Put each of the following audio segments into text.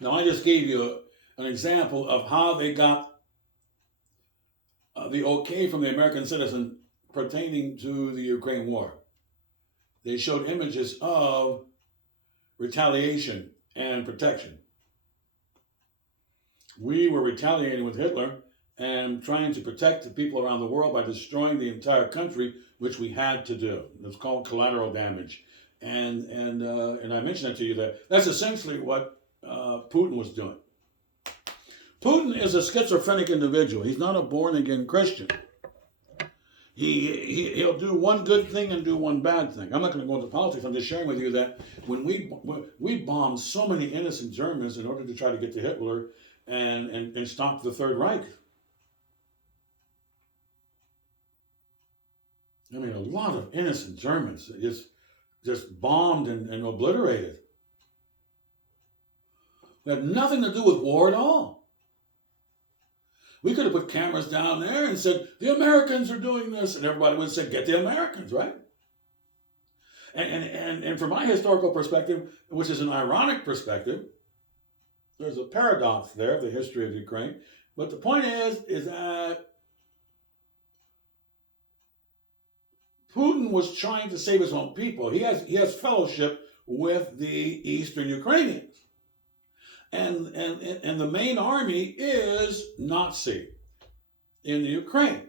Now, I just gave you an example of how they got the okay from the American citizen pertaining to the Ukraine war. They showed images of retaliation and protection. We were retaliating with Hitler and trying to protect the people around the world by destroying the entire country, which we had to do. It's called collateral damage, and I mentioned it to you that that's essentially what Putin was doing. Putin is a schizophrenic individual. He's not a born again Christian. He'll do one good thing and do one bad thing. I'm not going to go into politics. I'm just sharing with you that when we bombed so many innocent Germans in order to try to get to Hitler and stop the Third Reich. I mean, a lot of innocent Germans just bombed and obliterated. It had nothing to do with war at all. We could have put cameras down there and said, the Americans are doing this, and everybody would have said, get the Americans, right? And from my historical perspective, which is an ironic perspective, there's a paradox there of the history of Ukraine. But the point is that Putin was trying to save his own people. He has fellowship with the Eastern Ukrainians. And the main army is Nazi in the Ukraine,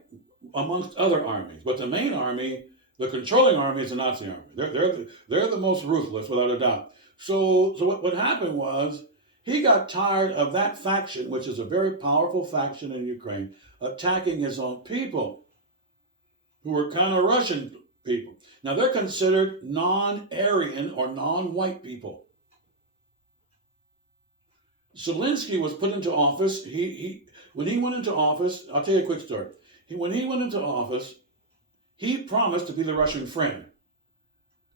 amongst other armies. But the main army, the controlling army, is the Nazi army. They're the most ruthless, without a doubt. So what happened was he got tired of that faction, which is a very powerful faction in Ukraine, attacking his own people, who were kind of Russian people. Now they're considered non-Aryan or non-white people. Zelensky was put into office. When he went into office, I'll tell you a quick story. When he went into office, he promised to be the Russian friend.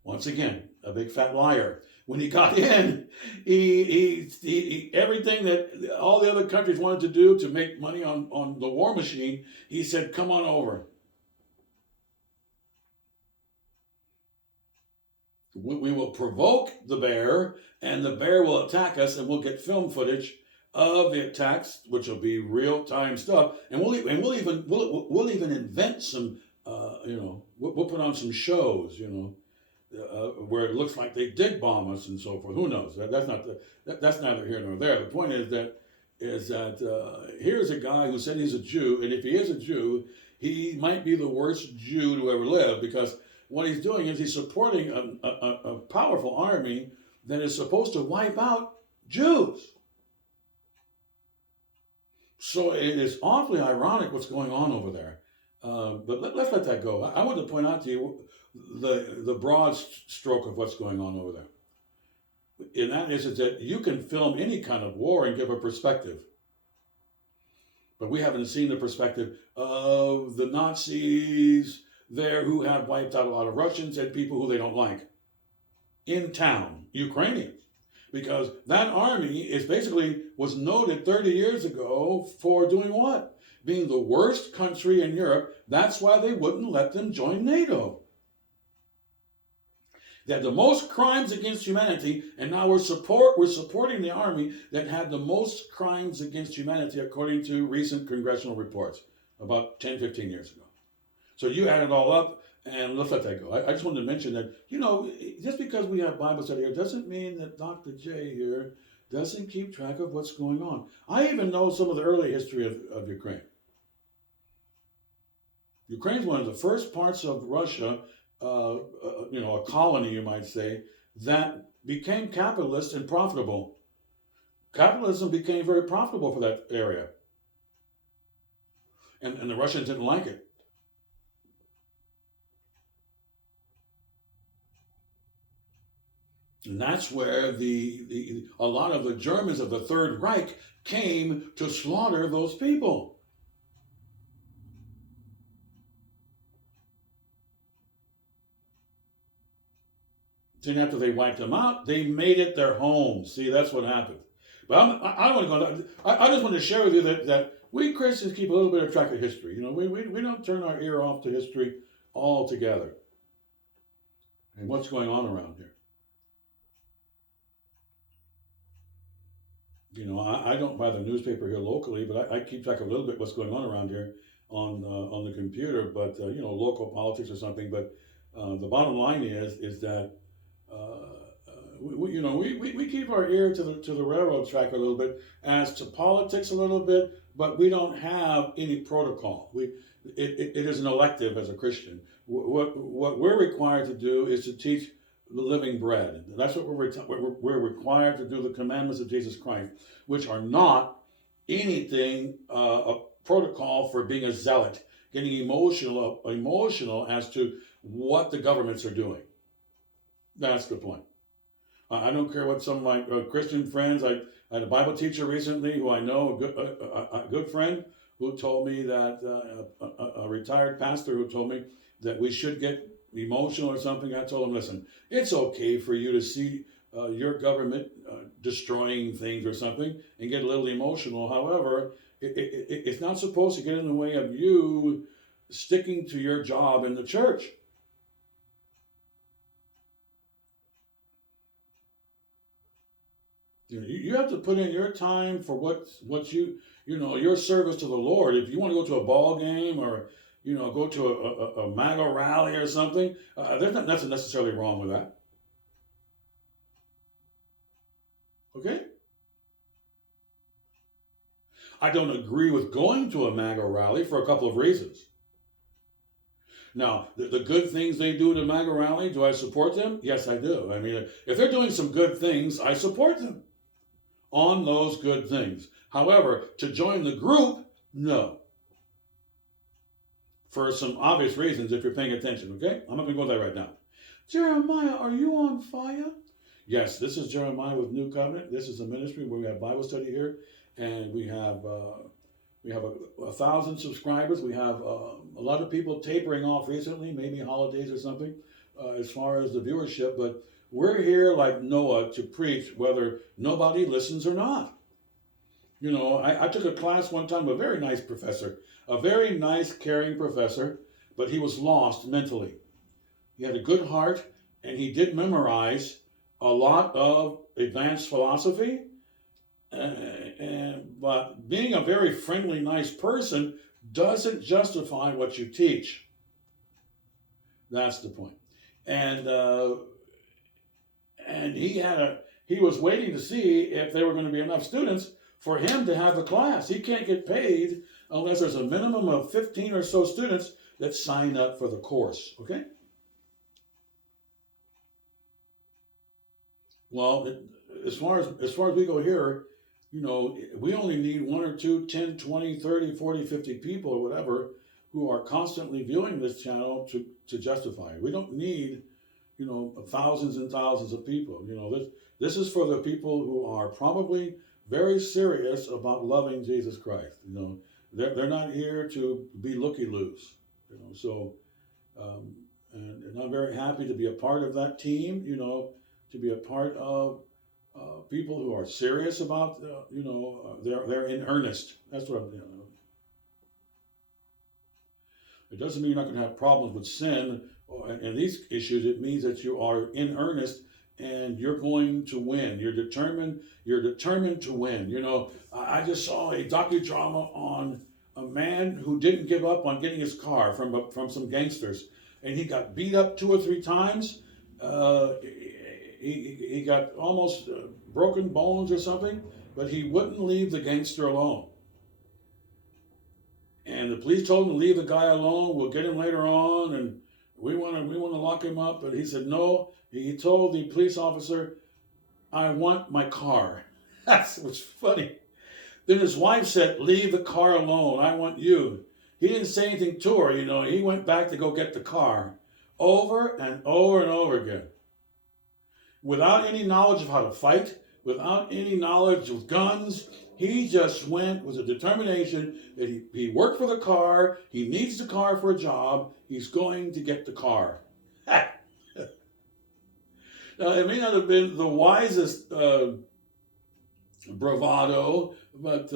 Once again, a big fat liar. When he got in, he everything that all the other countries wanted to do to make money on the war machine, he said, come on over. We will provoke the bear, and the bear will attack us, and we'll get film footage of the attacks, which will be real time stuff, and we'll even invent some, we'll put on some shows, where it looks like they did bomb us and so forth. Who knows? That's neither here nor there. The point is that here's a guy who said he's a Jew, and if he is a Jew, he might be the worst Jew to ever live, because what he's doing is he's supporting a powerful army that is supposed to wipe out Jews. So it is awfully ironic what's going on over there. But let's let that go. I want to point out to you the broad stroke of what's going on over there. And that is that you can film any kind of war and give a perspective. But we haven't seen the perspective of the Nazis there who have wiped out a lot of Russians and people who they don't like in town, Ukrainians. Because that army was noted 30 years ago for doing what? Being the worst country in Europe. That's why they wouldn't let them join NATO. They had the most crimes against humanity, and now we're supporting the army that had the most crimes against humanity according to recent congressional reports about 10, 15 years ago. So you add it all up, and let's let that go. I just wanted to mention that, just because we have Bible study here doesn't mean that Dr. J here doesn't keep track of what's going on. I even know some of the early history of Ukraine. Ukraine is one of the first parts of Russia, a colony, you might say, that became capitalist and profitable. Capitalism became very profitable for that area. And the Russians didn't like it. And that's where a lot of the Germans of the Third Reich came to slaughter those people. Then after they wiped them out, they made it their home. See, that's what happened. But I don't want to go. I just want to share with you that we Christians keep a little bit of track of history. We don't turn our ear off to history altogether. And what's going on around here? I don't buy the newspaper here locally, but I keep track of a little bit what's going on around here on the computer. But local politics or something. But the bottom line is that we keep our ear to the railroad track a little bit as to politics a little bit, but we don't have any protocol. It is an elective as a Christian. What we're required to do is to teach the living bread. That's what we're required to do, the commandments of Jesus Christ, which are not anything a protocol for being a zealot, getting emotional as to what the governments are doing. That's the point. I don't care what some of my Christian friends. I had a Bible teacher recently who I know, a good friend, who told me that a retired pastor who told me that we should get emotional or something. I told him, listen, it's okay for you to see your government destroying things or something and get a little emotional. However, it's not supposed to get in the way of you sticking to your job in the church. You have to put in your time for what your service to the Lord. If you want to go to a ball game or go to a MAGA rally or something, there's nothing necessarily wrong with that. Okay? I don't agree with going to a MAGA rally for a couple of reasons. Now, the good things they do at a MAGA rally, do I support them? Yes, I do. I mean, if they're doing some good things, I support them on those good things. However, to join the group, no. For some obvious reasons, if you're paying attention, okay? I'm not going to go there right now. Jeremiah, are you on fire? Yes, this is Jeremiah with New Covenant. This is a ministry where we have Bible study here, and we have 1,000 subscribers. We have a lot of people tapering off recently, maybe holidays or something, as far as the viewership. But we're here like Noah to preach whether nobody listens or not. I took a class one time with a very nice professor, a very nice, caring professor, but he was lost mentally. He had a good heart, and he did memorize a lot of advanced philosophy, but being a very friendly, nice person doesn't justify what you teach. That's the point. And he was waiting to see if there were going to be enough students for him to have a class. He can't get paid unless there's a minimum of 15 or so students that sign up for the course. Okay? Well, as far as we go here, we only need 1 or 2, 10, 20, 30, 40, 50 people or whatever who are constantly viewing this channel to justify it. We don't need, thousands and thousands of people. This is for the people who are probably very serious about loving Jesus Christ. They're not here to be looky-loos. So, and I'm very happy to be a part of that team. To be a part of people who are serious about, they're in earnest. That's what I'm. It doesn't mean you're not going to have problems with sin and these issues. It means that you are in earnest and you're going to win. You're determined to win. I just saw a docudrama on a man who didn't give up on getting his car from some gangsters, and he got beat up 2 or 3 times. He got almost broken bones or something, but he wouldn't leave the gangster alone. And the police told him to leave the guy alone. We'll get him later on, and we want to lock him up. But he said no. He told the police officer, "I want my car." That's what's funny. Then his wife said, "Leave the car alone. I want you." He didn't say anything to her. He went back to go get the car, over and over and over again, without any knowledge of how to fight, without any knowledge of guns. He just went with a determination that he worked for the car. He needs the car for a job. He's going to get the car. Now, it may not have been the wisest bravado, but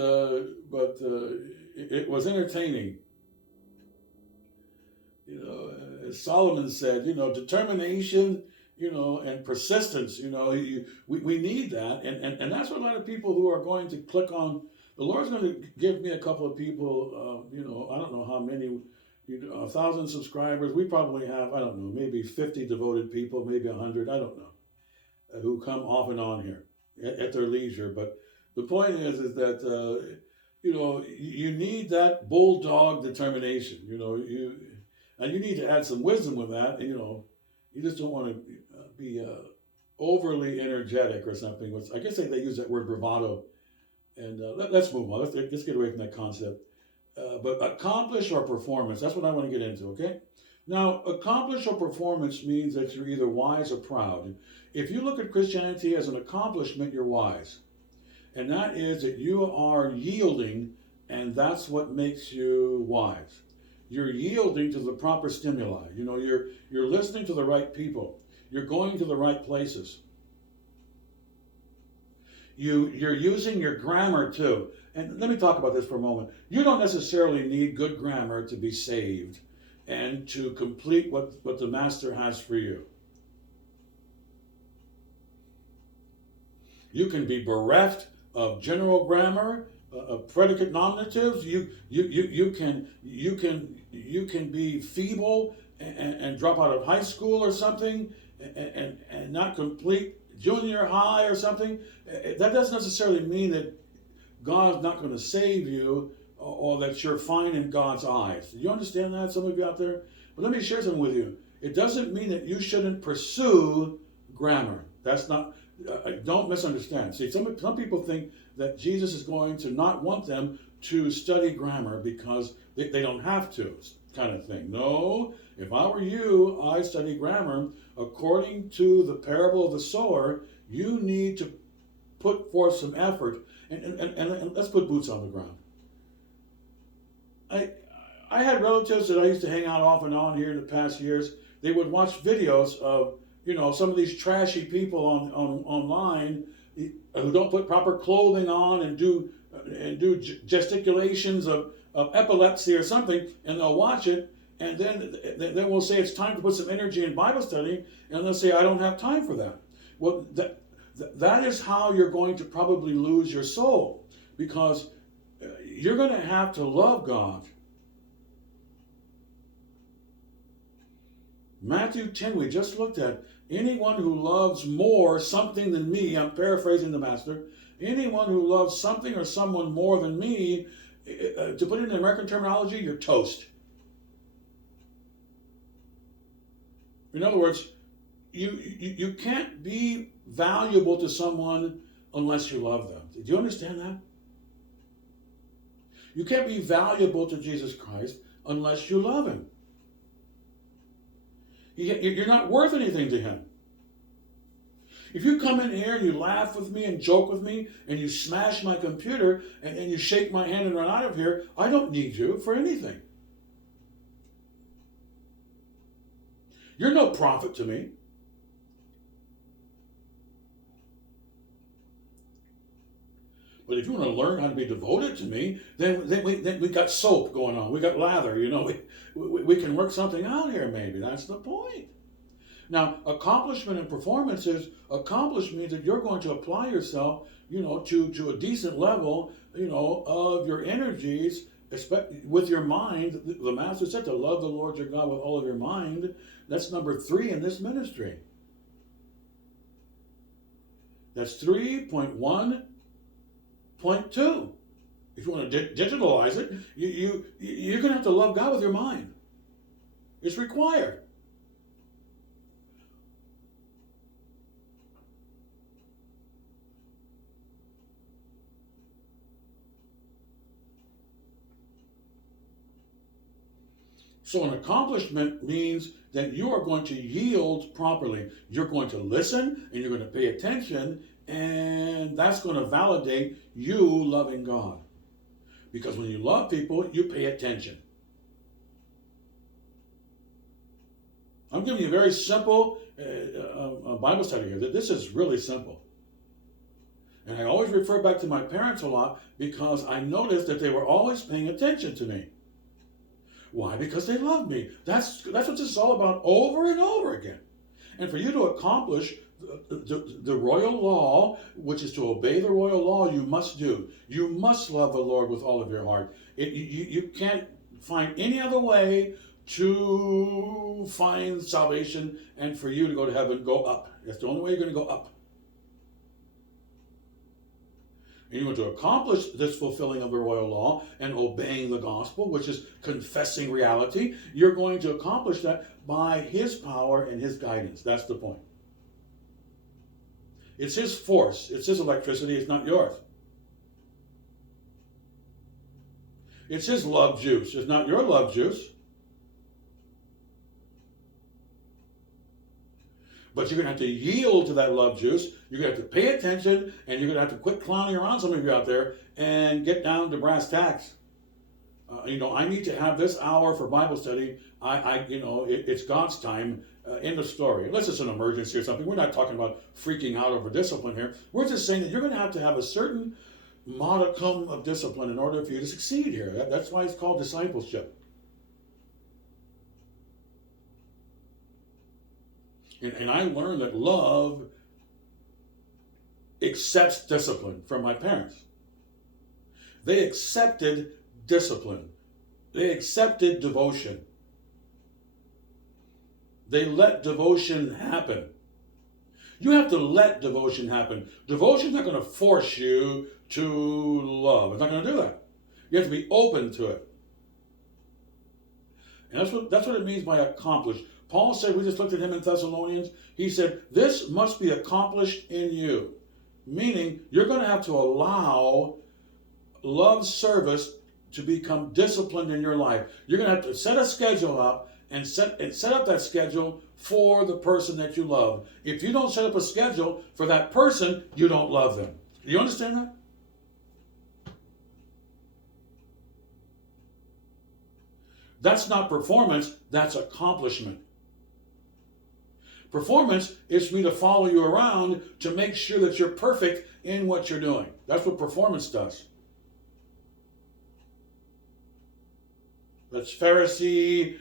it was entertaining. As Solomon said, determination and persistence. We need that, and that's what a lot of people who are going to click on. The Lord's going to give me a couple of people. I don't know how many. 1,000 subscribers. We probably have, I don't know, maybe 50 devoted people, maybe 100. I don't know, who come off and on here at their leisure. But the point is that you need that bulldog determination. And you need to add some wisdom with that. And, you just don't want to be overly energetic or something. I guess they use that word bravado. And let's move on. Let's get away from that concept. But accomplish or performance, that's what I want to get into, okay? Now, accomplish or performance means that you're either wise or proud. If you look at Christianity as an accomplishment, you're wise. And that is that you are yielding, and that's what makes you wise. You're yielding to the proper stimuli. You're listening to the right people. You're going to the right places. You're using your grammar too. And let me talk about this for a moment. You don't necessarily need good grammar to be saved and to complete what the Master has for you. You can be bereft of general grammar, of predicate nominatives. You can be feeble and drop out of high school or something and not complete junior high or something. That doesn't necessarily mean that God's not going to save you or that you're fine in God's eyes. Do you understand that, some of you out there? But let me share something with you. It doesn't mean that you shouldn't pursue grammar. That's not, don't misunderstand. See, some people think that Jesus is going to not want them to study grammar because they don't have to, kind of thing. No, if I were you, I'd study grammar. According to the parable of the sower, you need to put forth some effort. And let's put boots on the ground. I had relatives that I used to hang out off and on here in the past years. They would watch videos of some of these trashy people online who don't put proper clothing on and do gesticulations of epilepsy or something, and they'll watch it, and then we'll say it's time to put some energy in Bible study, and they'll say I don't have time for that. Well, that is how you're going to probably lose your soul, because you're going to have to love God. Matthew 10, we just looked at. Anyone who loves more something than me, I'm paraphrasing the Master, anyone who loves something or someone more than me, to put it in American terminology, you're toast. In other words, you can't be valuable to someone unless you love them. Do you understand that? You can't be valuable to Jesus Christ unless you love him. You're not worth anything to him. If you come in here and you laugh with me and joke with me and you smash my computer and you shake my hand and run out of here, I don't need you for anything. You're no profit to me. But if you want to learn how to be devoted to me, then we got soap going on. We got lather, we can work something out here maybe. That's the point. Now, accomplishment and performance is, accomplish means that you're going to apply yourself, to a decent level, of your energies, with your mind. The Master said to love the Lord your God with all of your mind. That's number 3 in this ministry. That's 3.1.2. If you want to digitalize it, you're going to have to love God with your mind. It's required. So an accomplishment means that you are going to yield properly. You're going to listen and you're going to pay attention, and that's going to validate you loving God. Because when you love people, you pay attention. I'm giving you a very simple Bible study here. This is really simple. And I always refer back to my parents a lot because I noticed that they were always paying attention to me. Why? Because they love me. That's what this is all about over and over again. And for you to accomplish the royal law, which is to obey the royal law, you must do. You must love the Lord with all of your heart. You can't find any other way to find salvation and for you to go to heaven. Go up. That's the only way you're going to go up. And you want to accomplish this fulfilling of the royal law and obeying the gospel, which is confessing reality. You're going to accomplish that by his power and his guidance. That's the point. It's his force. It's his electricity. It's not yours. It's his love juice. It's not your love juice. But you're going to have to yield to that love juice. You're going to have to pay attention, and you're going to have to quit clowning around, some of you out there, and get down to brass tacks. I need to have this hour for Bible study. It's God's time. End of story. Unless it's an emergency or something. We're not talking about freaking out over discipline here. We're just saying that you're going to have a certain modicum of discipline in order for you to succeed here. That's why it's called discipleship. And I learned that love accepts discipline from my parents. They accepted discipline. They accepted devotion. They let devotion happen. You have to let devotion happen. Devotion's not going to force you to love. It's not going to do that. You have to be open to it. And that's what it means by accomplished. Paul said, we just looked at him in Thessalonians, he said, this must be accomplished in you. Meaning, you're going to have to allow love service to become disciplined in your life. You're going to have to set a schedule up and set up that schedule for the person that you love. If you don't set up a schedule for that person, you don't love them. Do you understand that? That's not performance, that's accomplishment. Performance is for me to follow you around to make sure that you're perfect in what you're doing. That's what performance does. That's Pharisee,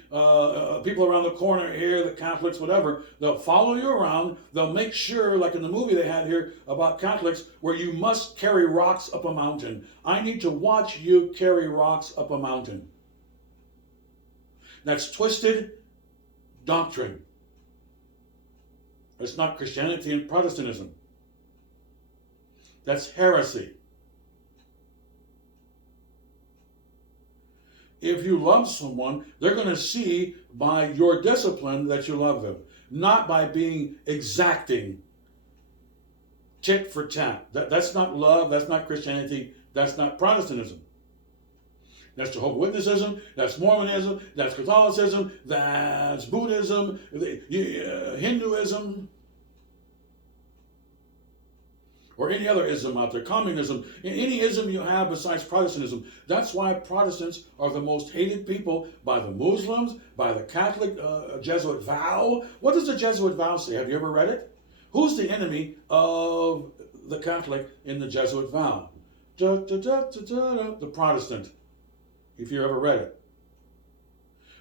people around the corner here, the Catholics, whatever. They'll follow you around. They'll make sure, like in the movie they had here about Catholics, where you must carry rocks up a mountain. I need to watch you carry rocks up a mountain. That's twisted doctrine. It's not Christianity and Protestantism. That's heresy. If you love someone, they're going to see by your discipline that you love them, not by being exacting, tit for tat. That's not love, that's not Christianity, that's not Protestantism. That's Jehovah's Witnessism, that's Mormonism, that's Catholicism, that's Buddhism, Hinduism, or any other ism out there, communism, any ism you have besides Protestantism. That's why Protestants are the most hated people by the Muslims, by the Catholic Jesuit vow. What does the Jesuit vow say? Have you ever read it? Who's the enemy of the Catholic in the Jesuit vow? The Protestant, if you ever read it.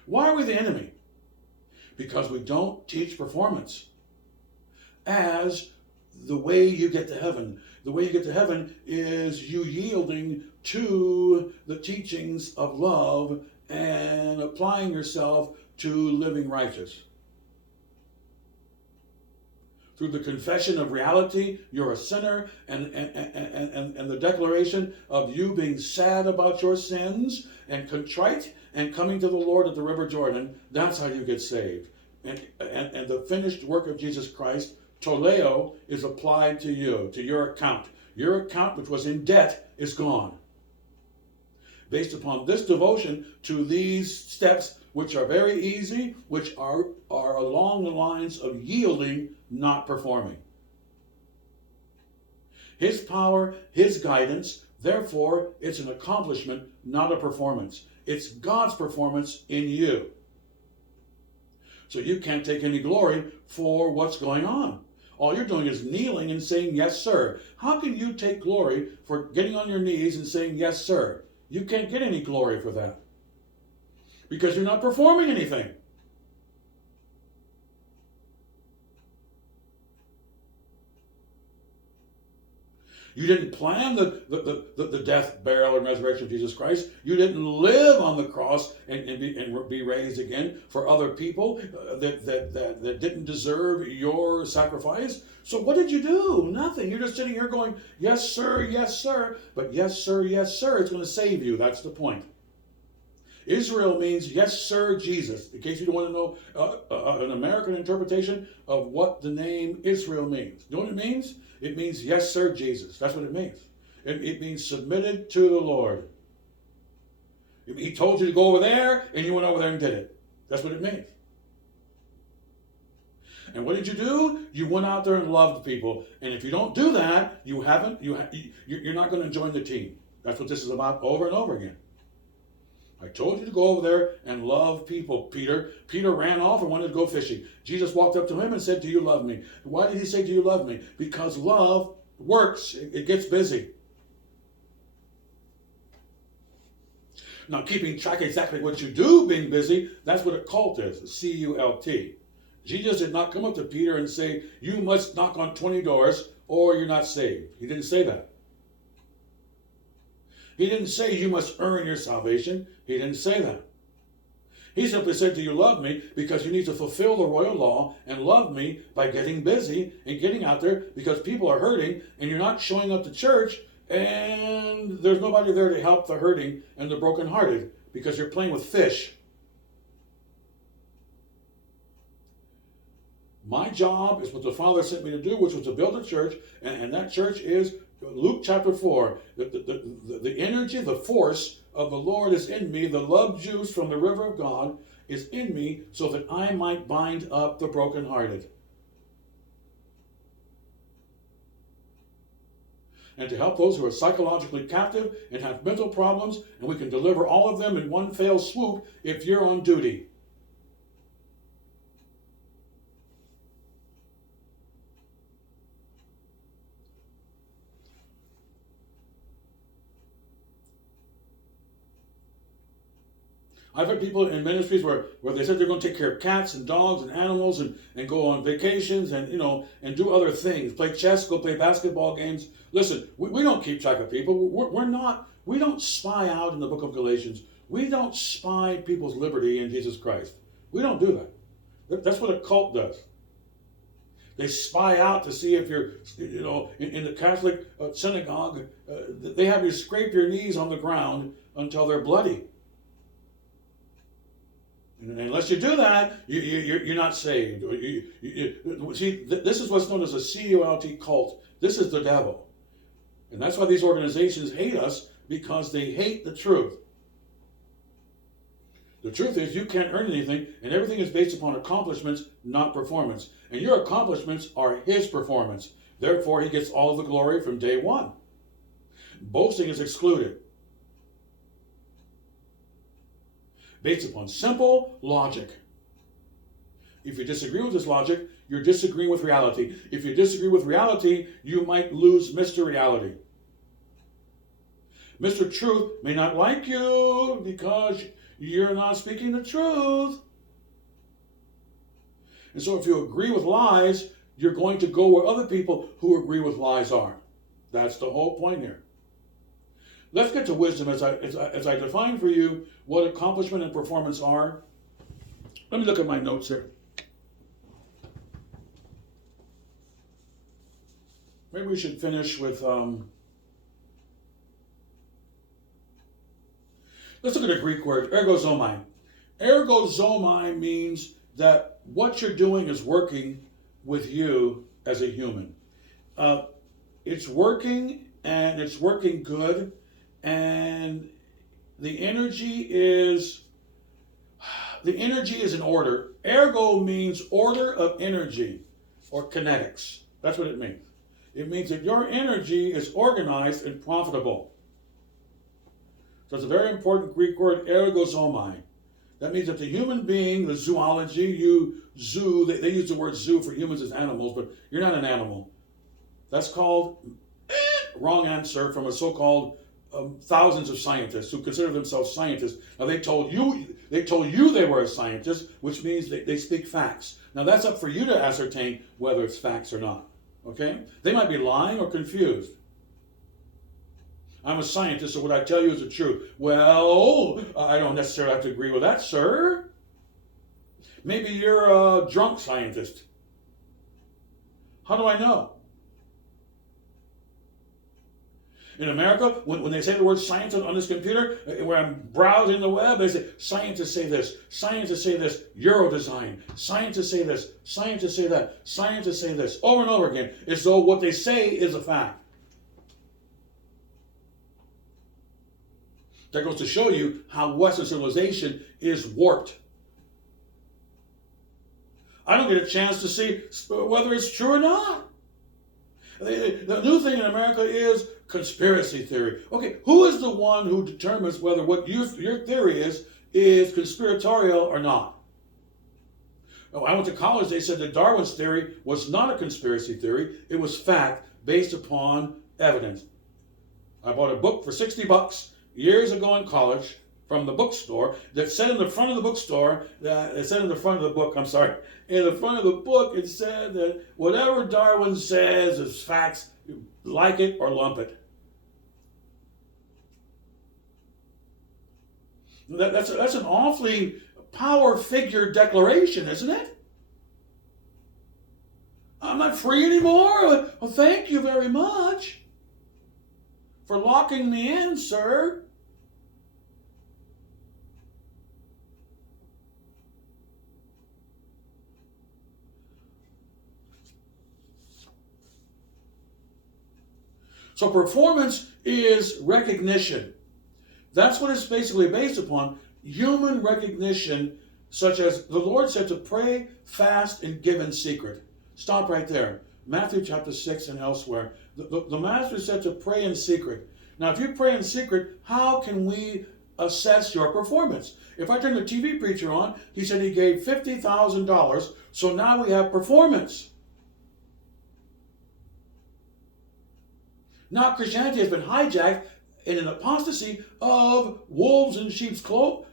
Why are we the enemy? Because we don't teach performance as the way you get to heaven. The way you get to heaven is you yielding to the teachings of love and applying yourself to living righteous. Through the confession of reality, you're a sinner, and the declaration of you being sad about your sins and contrite and coming to the Lord at the River Jordan, that's how you get saved. And the finished work of Jesus Christ, Toleo, is applied to you, to your account. Your account, which was in debt, is gone. Based upon this devotion to these steps, which are very easy, which are along the lines of yielding, not performing. His power, his guidance, therefore, it's an accomplishment, not a performance. It's God's performance in you. So you can't take any glory for what's going on. All you're doing is kneeling and saying, yes, sir. How can you take glory for getting on your knees and saying, yes, sir? You can't get any glory for that. Because you're not performing anything. You didn't plan the death, burial, and resurrection of Jesus Christ. You didn't live on the cross and be raised again for other people that didn't deserve your sacrifice. So what did you do? Nothing. You're just sitting here going, yes, sir, yes, sir. But yes, sir, it's going to save you. That's the point. Israel means, yes, sir, Jesus. In case you don't want to know an American interpretation of what the name Israel means. You know what it means? It means, yes, sir, Jesus. That's what it means. It means submitted to the Lord. He told you to go over there, and you went over there and did it. That's what it means. And what did you do? You went out there and loved people. And if you don't do that, you're not going to join the team. That's what this is about over and over again. I told you to go over there and love people, Peter. Peter ran off and wanted to go fishing. Jesus walked up to him and said, do you love me? Why did he say, do you love me? Because love works. It gets busy. Now, keeping track of exactly what you do being busy, that's what a cult is, C-U-L-T. Jesus did not come up to Peter and say, you must knock on 20 doors or you're not saved. He didn't say that. He didn't say you must earn your salvation. He didn't say that. He simply said, do you love me? Because you need to fulfill the royal law and love me by getting busy and getting out there because people are hurting and you're not showing up to church and there's nobody there to help the hurting and the brokenhearted because you're playing with fish. My job is what the Father sent me to do, which was to build a church, and that church is Luke chapter 4, the energy, the force of the Lord is in me. The love juice from the river of God is in me so that I might bind up the brokenhearted. And to help those who are psychologically captive and have mental problems, and we can deliver all of them in one fell swoop if you're on duty. I've had people in ministries where they said they're going to take care of cats and dogs and animals and go on vacations and and do other things, play chess, go play basketball games. Listen, we don't keep track of people. We don't spy out in the book of Galatians. We don't spy people's liberty in Jesus Christ. We don't do that. That's what a cult does. They spy out to see if you're, in the Catholic synagogue, they have you scrape your knees on the ground until they're bloody. And unless you do that, you're not saved. See, this is what's known as a CULT cult. This is the devil. And that's why these organizations hate us, because they hate the truth. The truth is you can't earn anything, and everything is based upon accomplishments, not performance. And your accomplishments are his performance. Therefore, he gets all the glory from day one. Boasting is excluded. Based upon simple logic. If you disagree with this logic, you're disagreeing with reality. If you disagree with reality, you might lose Mr. Reality. Mr. Truth may not like you because you're not speaking the truth. And so if you agree with lies, you're going to go where other people who agree with lies are. That's the whole point here. Let's get to wisdom as I define for you what accomplishment and performance are. Let me look at my notes here. Maybe we should finish with, let's look at a Greek word, ergozomai. Ergozomai means that what you're doing is working with you as a human. It's working, and it's working good. And the energy is in order. Ergo means order of energy or kinetics. That's what it means. It means that your energy is organized and profitable. So it's a very important Greek word, ergozomai. That means that the human being, the zoology, they use the word zoo for humans as animals, but you're not an animal. That's called wrong answer from a so-called thousands of scientists who consider themselves scientists. Now they told you they were a scientist, which means they speak facts. Now that's up for you to ascertain whether it's facts or not. Okay? They might be lying or confused. I'm a scientist, so what I tell you is the truth. Well, I don't necessarily have to agree with that, sir. Maybe you're a drunk scientist. How do I know? In America, when they say the word science on this computer, where I'm browsing the web, they say, scientists say this, scientists say this, Eurodesign, scientists say this, scientists say that, scientists say this, over and over again, as though what they say is a fact. That goes to show you how Western civilization is warped. I don't get a chance to see whether it's true or not. The new thing in America is conspiracy theory. Okay, who is the one who determines whether what your theory is conspiratorial or not? Oh, I went to college, they said that Darwin's theory was not a conspiracy theory, it was fact based upon evidence. I bought a book for $60 years ago in college from the bookstore that said in the front of the bookstore, in the front of the book it said that whatever Darwin says is facts, like it or lump it. That's an awfully power figure declaration, isn't it? I'm not free anymore? Well, thank you very much for locking me in, sir. So performance is recognition. That's what it's basically based upon. Human recognition, such as the Lord said to pray, fast, and give in secret. Stop right there. Matthew chapter 6 and elsewhere. The Master said to pray in secret. Now, if you pray in secret, how can we assess your performance? If I turn the TV preacher on, he said he gave $50,000, so now we have performance. Now Christianity has been hijacked in an apostasy of wolves in sheep's clothing,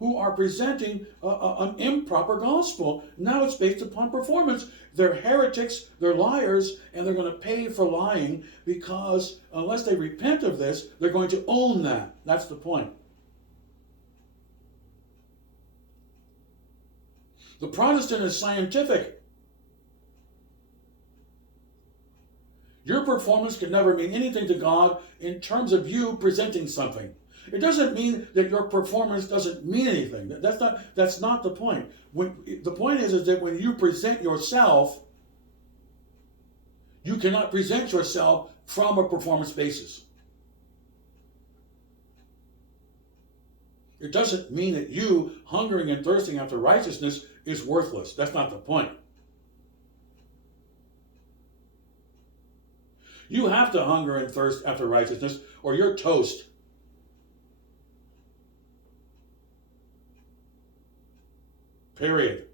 who are presenting an improper gospel. Now it's based upon performance. They're heretics, they're liars, and they're going to pay for lying because unless they repent of this, they're going to own that. That's the point. The Protestant is scientific. Your performance can never mean anything to God in terms of you presenting something. It doesn't mean that your performance doesn't mean anything. That's not the point. The point is that when you present yourself, you cannot present yourself from a performance basis. It doesn't mean that you hungering and thirsting after righteousness is worthless. That's not the point. You have to hunger and thirst after righteousness, or you're toast. Period.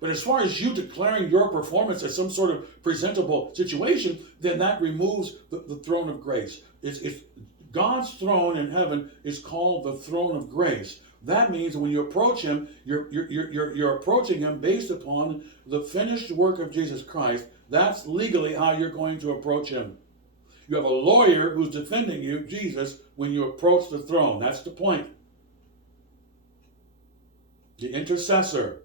But as far as you declaring your performance as some sort of presentable situation, then that removes the throne of grace. It's God's throne in heaven is called the throne of grace. That means when you approach him, you're approaching him based upon the finished work of Jesus Christ. That's legally how you're going to approach him. You have a lawyer who's defending you, Jesus, when you approach the throne. That's the point. The intercessor.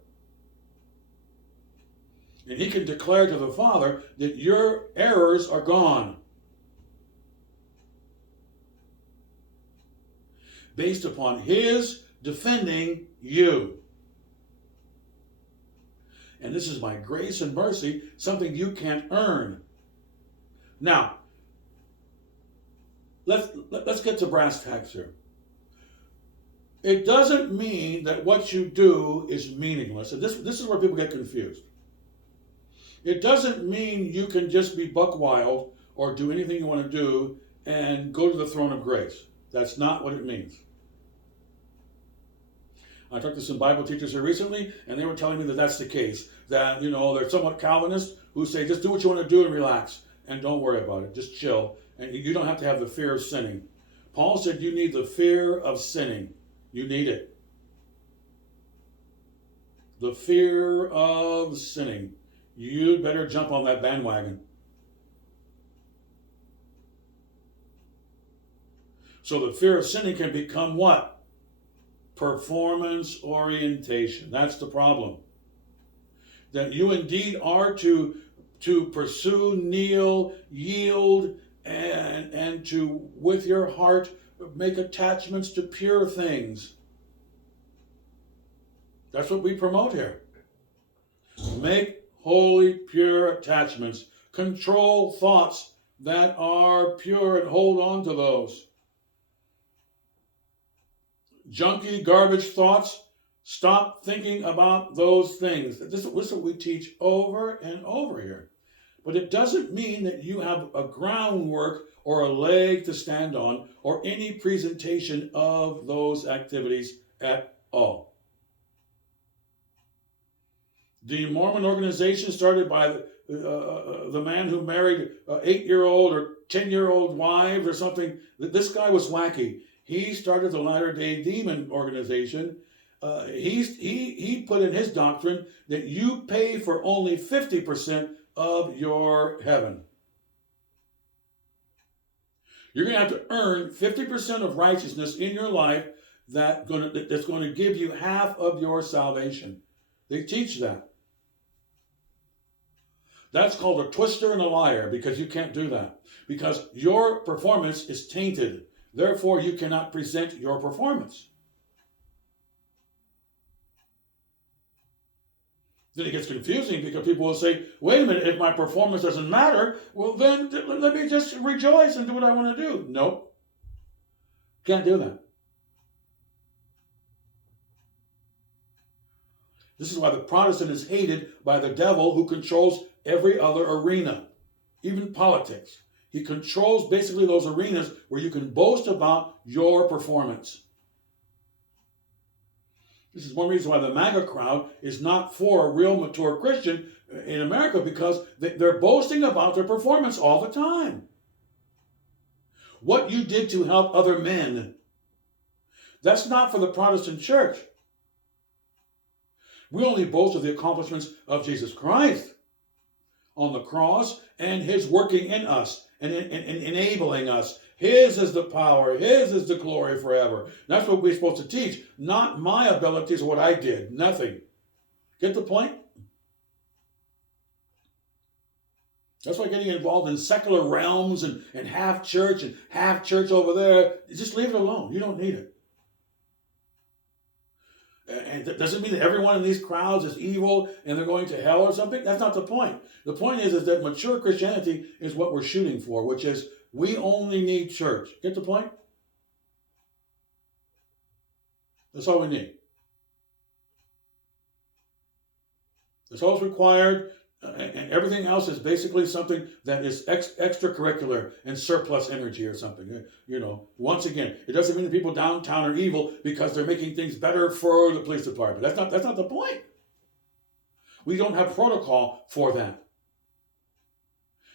And he can declare to the Father that your errors are gone. Based upon his defending you. And this is by grace and mercy, something you can't earn. Now, let's get to brass tacks here. It doesn't mean that what you do is meaningless. And this is where people get confused. It doesn't mean you can just be buck wild or do anything you want to do and go to the throne of grace. That's not what it means. I talked to some Bible teachers here recently, and they were telling me that that's the case. That, they're somewhat Calvinists who say, just do what you want to do and relax, and don't worry about it. Just chill. And you don't have to have the fear of sinning. Paul said you need the fear of sinning. You need it. The fear of sinning. You'd better jump on that bandwagon. So the fear of sinning can become what? Performance orientation. That's the problem. That you indeed are to pursue, kneel, yield, and to, with your heart, make attachments to pure things. That's what we promote here. Make holy, pure attachments. Control thoughts that are pure and hold on to those. Junky, garbage thoughts, stop thinking about those things. This is what we teach over and over here. But it doesn't mean that you have a groundwork or a leg to stand on or any presentation of those activities at all. The Mormon organization started by the man who married 8-year-old or 10-year-old wives or something. This guy was wacky. He started the Latter-day Demon organization. He put in his doctrine that you pay for only 50% of your heaven. You're going to have to earn 50% of righteousness in your life that's going to give you half of your salvation. They teach that. That's called a twister and a liar, because you can't do that. Because your performance is tainted. Therefore, you cannot present your performance. Then it gets confusing because people will say, wait a minute, if my performance doesn't matter, well then let me just rejoice and do what I want to do. Nope. Can't do that. This is why the Protestant is hated by the devil, who controls every other arena, even politics. He controls basically those arenas where you can boast about your performance. This is one reason why the MAGA crowd is not for a real mature Christian in America, because they're boasting about their performance all the time. What you did to help other men, that's not for the Protestant church. We only boast of the accomplishments of Jesus Christ on the cross and his working in us and enabling us. His is the power. His is the glory forever. That's what we're supposed to teach. Not my abilities or what I did. Nothing. Get the point? That's why getting involved in secular realms and half church over there, just leave it alone. You don't need it. And that doesn't mean that everyone in these crowds is evil and they're going to hell or something. That's not the point. The point is that mature Christianity is what we're shooting for, which is we only need church. Get the point? That's all we need. That's all that's required, and everything else is basically something that is extracurricular and surplus energy or something. You know, once again, it doesn't mean that people downtown are evil because they're making things better for the police department. That's not the point. We don't have protocol for that.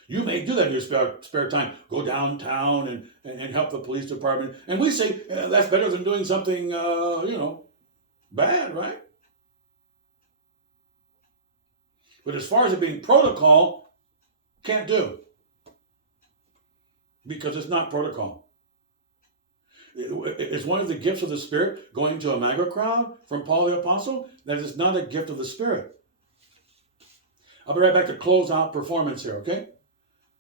You may do that in your spare time. Go downtown and help the police department. And we say that's better than doing something, bad, right? But as far as it being protocol, can't do. Because it's not protocol. It's one of the gifts of the Spirit, going to a MAGA crowd from Paul the Apostle. That is not a gift of the Spirit. I'll be right back to close out performance here, okay?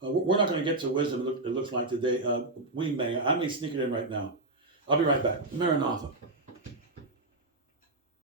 We're not going to get to wisdom, it looks like today. I may sneak it in right now. I'll be right back. Maranatha.